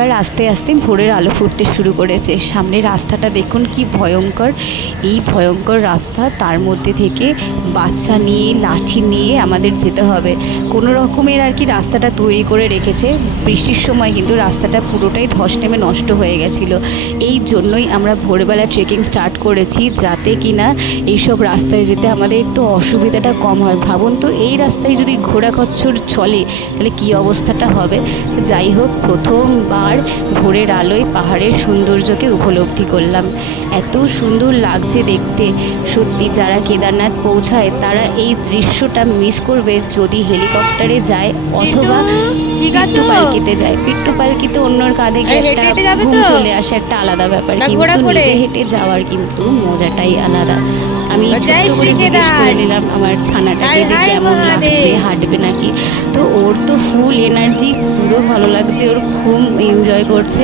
এবার আস্তে আস্তে ভোরের আলো ফুটতে শুরু করেছে। সামনে রাস্তাটা দেখুন কি ভয়ঙ্কর, এই ভয়ঙ্কর রাস্তা, তার মধ্যে থেকে বাচ্চা নিয়ে লাঠি নিয়ে আমাদের যেতে হবে। কোনো রকমের আর কি রাস্তাটা তৈরি করে রেখেছে। বৃষ্টির সময় কিন্তু রাস্তাটা পুরোটাই ধস নেমে নষ্ট হয়ে গেছিলো। এই জন্যই আমরা ভোরবেলা ট্রেকিং স্টার্ট করেছি, যাতে কিনা এইসব রাস্তায় যেতে আমাদের একটু অসুবিধাটা কম হয়। ভাবুন তো, এই রাস্তায় যদি ঘোড়া খচ্চর চলে তাহলে কী অবস্থাটা হবে। যাই হোক, প্রথমবার ভোরের আলোয় পাহাড়ের সৌন্দর্যকে উপলব্ধি করলাম। এত সুন্দর লাগছে দেখতে। সত্যি যারা কেদারনাথ পৌঁছায় তারা এই দৃশ্যটা মিস করবে যদি হেলিকপ্টারে যায় অথবা পিট্টু পালকিতে যায়। পিট্টু পালকিতে অন্যর কাঁধে গিয়ে একটা ঘুম চলে আসে, একটা আলাদা ব্যাপার, কিন্তু নিজে হেঁটে যাওয়ার কিন্তু মজাটাই আলাদা। আমি ছোট্ট করে জিজ্ঞেস করে নিলাম আমার ছানাটাকে যে কেমন লাগছে, হাঁটবে নাকি। তো ওর তো ফুল এনার্জি, পুরো ভালো লাগছে, ওর খুব এনজয় করছে।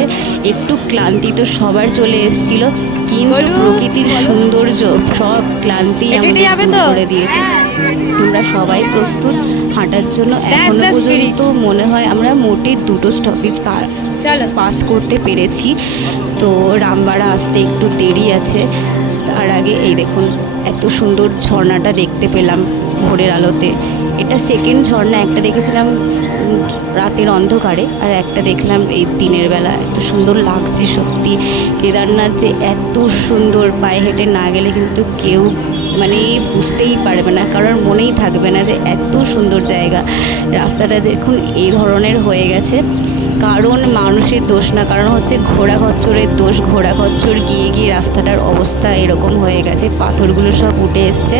একটু ক্লান্তি তো সবার চলে এসেছিল, কিন্তু প্রকৃতির সৌন্দর্য সব ক্লান্তি আমাদের দূর করে দিয়েছে। আমরা সবাই প্রস্তুত হাঁটার জন্য। এখনো পর্যন্ত মনে হয় আমরা মোটে 2টো স্টপেজ পাস করতে পেরেছি। তো রামবাড়া আসতে একটু দেরি আছে। তার আগে এই দেখুন এত সুন্দর ঝর্ণাটা দেখতে পেলাম ভোরের আলোতে। এটা সেকেন্ড ঝর্ণা, একটা দেখেছিলাম রাতের অন্ধকারে আর একটা দেখলাম এই দিনের বেলা। এত সুন্দর লাগছে সত্যি। কেদারনাথ যে এত সুন্দর, পায়ে হেঁটে না গেলে কিন্তু কেউ মানে বুঝতেই পারবে না, কারণ মনেই থাকবে না যে এত সুন্দর জায়গা। রাস্তাটা দেখুন এই ধরনের হয়ে গেছে, কারণ মানুষের দোষ না, কারণ হচ্ছে ঘোড়া খচ্চরের দোষ। ঘোড়া খচ্চর গিয়ে গিয়ে রাস্তাটার অবস্থা এরকম হয়ে গেছে, পাথরগুলো সব উঠে এসছে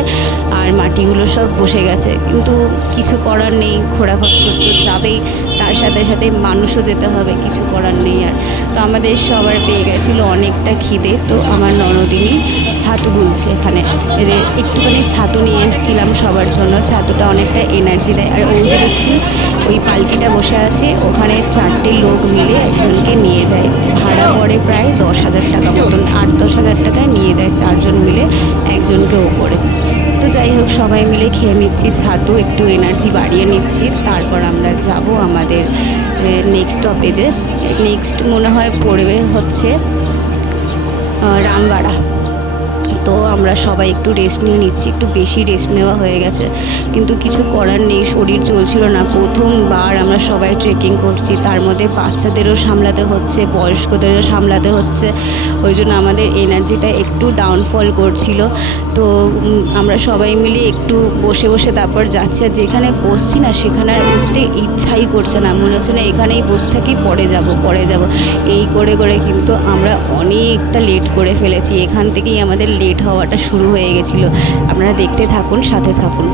আর মাটিগুলো সব বসে গেছে। কিন্তু কিছু করার নেই, ঘোড়া খচ্চর তো যাবেই, তার সাথে সাথে মানুষও যেতে হবে, কিছু করার নেই আর। তো আমাদের সবার পেয়ে গেছিলো অনেকটা খিদে। তো আমার ননদিনী ছাতু গুলছে এখানে, এদের একটুখানি ছাতু নিয়ে এসেছিলাম সবার জন্য। ছাতুটা অনেকটা এনার্জি দেয়। আর ওই যে দেখছি ওই পালকিটা বসে আছে, ওখানে 4টে লোক মিলে একজনকে নিয়ে যায়। ভাড়া পড়ে প্রায় 10,000 টাকা মতন, 8-10 হাজার টাকায় নিয়ে যায় 4 জন মিলে একজনকে ওপরে। তো যাই হোক, সবাই মিলে খেয়ে নিচ্ছি ছাতু, একটু এনার্জি বাড়িয়ে নিচ্ছি। তারপর আমরা যাব আমাদের নেক্সট স্টপেজে। নেক্সট মনে হয় পড়বে হচ্ছে রামবাড়া। তো আমরা সবাই একটু রেস্ট নিয়ে নিচ্ছি, একটু বেশি রেস্ট নেওয়া হয়ে গেছে, কিন্তু কিছু করার নেই, শরীর চলছিল না। প্রথমবার আমরা সবাই ট্রেকিং করছি, তার মধ্যে বাচ্চাদেরও সামলাতে হচ্ছে, বয়স্কদেরও সামলাতে হচ্ছে। ওই জন্য আমাদের এনার্জিটা একটু ডাউনফল করছিল। তো আমরা সবাই মিলে একটু বসে বসে তারপর যাচ্ছি। আর যেখানে বসছি না সেখানে আর উঠতে ইচ্ছাই করছে না, মনে হচ্ছে না এখানেই বসে থাকি, পরে যাব। এই করে করে কিন্তু আমরা অনেকটা লেট করে ফেলেছি। এখান থেকেই আমাদের লেট হওয়াটা শুরু হয়ে গেছিলো। আপনারা দেখতে থাকুন, সাথে থাকুন।